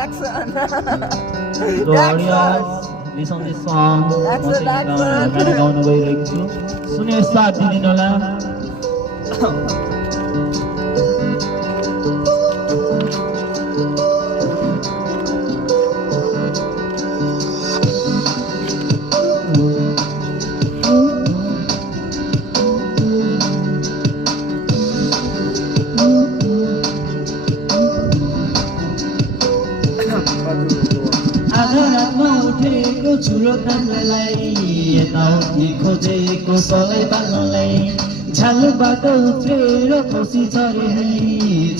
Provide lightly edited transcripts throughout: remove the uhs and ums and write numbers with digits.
Jackson. So audience, listen this song. गाना गाउन गइरहेको छु सुनेर साथ दिदिनु होला उठेको चुलो तान्नलाई यताउति खोजेको सलाई बाल्नलाई झ्यालबाट उत्रेर खुसी छरे है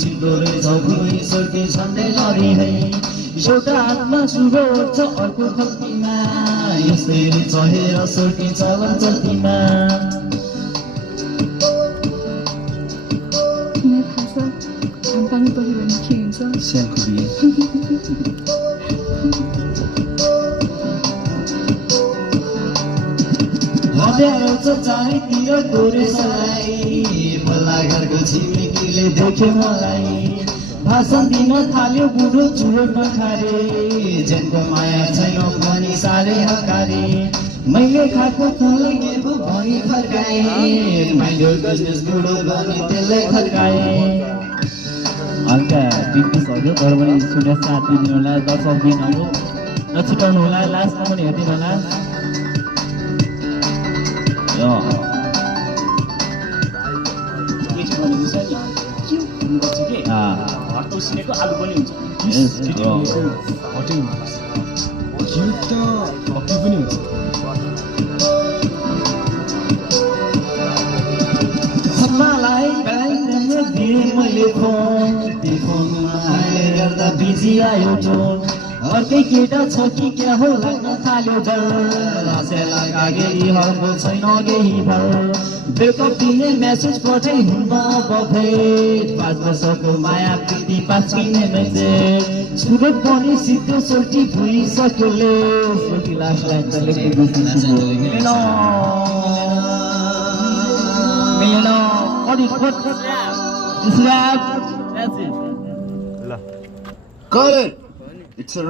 छिटो रहेछ भुइँ सर्के छन्दै लरी है एउटा हातमा चुलो छ अर्को खल्तीमा यसरी चहेर सर्के चलन चल्तीमा घामपानी पऱ्यो भने के हुन्छ हँद्याउँछ चारैतिर गोरेसलाई बल्ला घरको छिमेकीले देख्यो मलाई भाषण दिन थाल्यो बुढो चुरो नखारे जेनको माया छैन भनी साह्रै हकारे मैले खाएको फुलै गेको भनी फर्काए माइन्ड योर बिजनेस बुढो भनी त्यसलाई फर्काए हल्का बिग्रिसक्यो तर पनि सुनेर साथ दिनु होला दर्शक दिनहरू नछुटाउनु होला लास्टमा पनि हेरिदिनु होला उसिनेको आलु पनि हुन्छ भक्ति पनि हुन्छ मलाई दिएँ मैले फोन त्यो फोनमा हेर्दा बिजी आयो टोन अर्कै केटा छ कि क्या हो लाग्न थाल्यो डर लागेरी हर्को छैन गेही भर ब्रेकअप दिने मेसेज पठाइ हुन्न बफेट 5 वर्षको माया प्रीति 5 किने मेसेज सुरत पनि सिद्धो सोल्टी भुइसक्योले सोल्टी लास्टलाई त लेख्दै मिलेन अडि खोट slap that's it Got it. It's a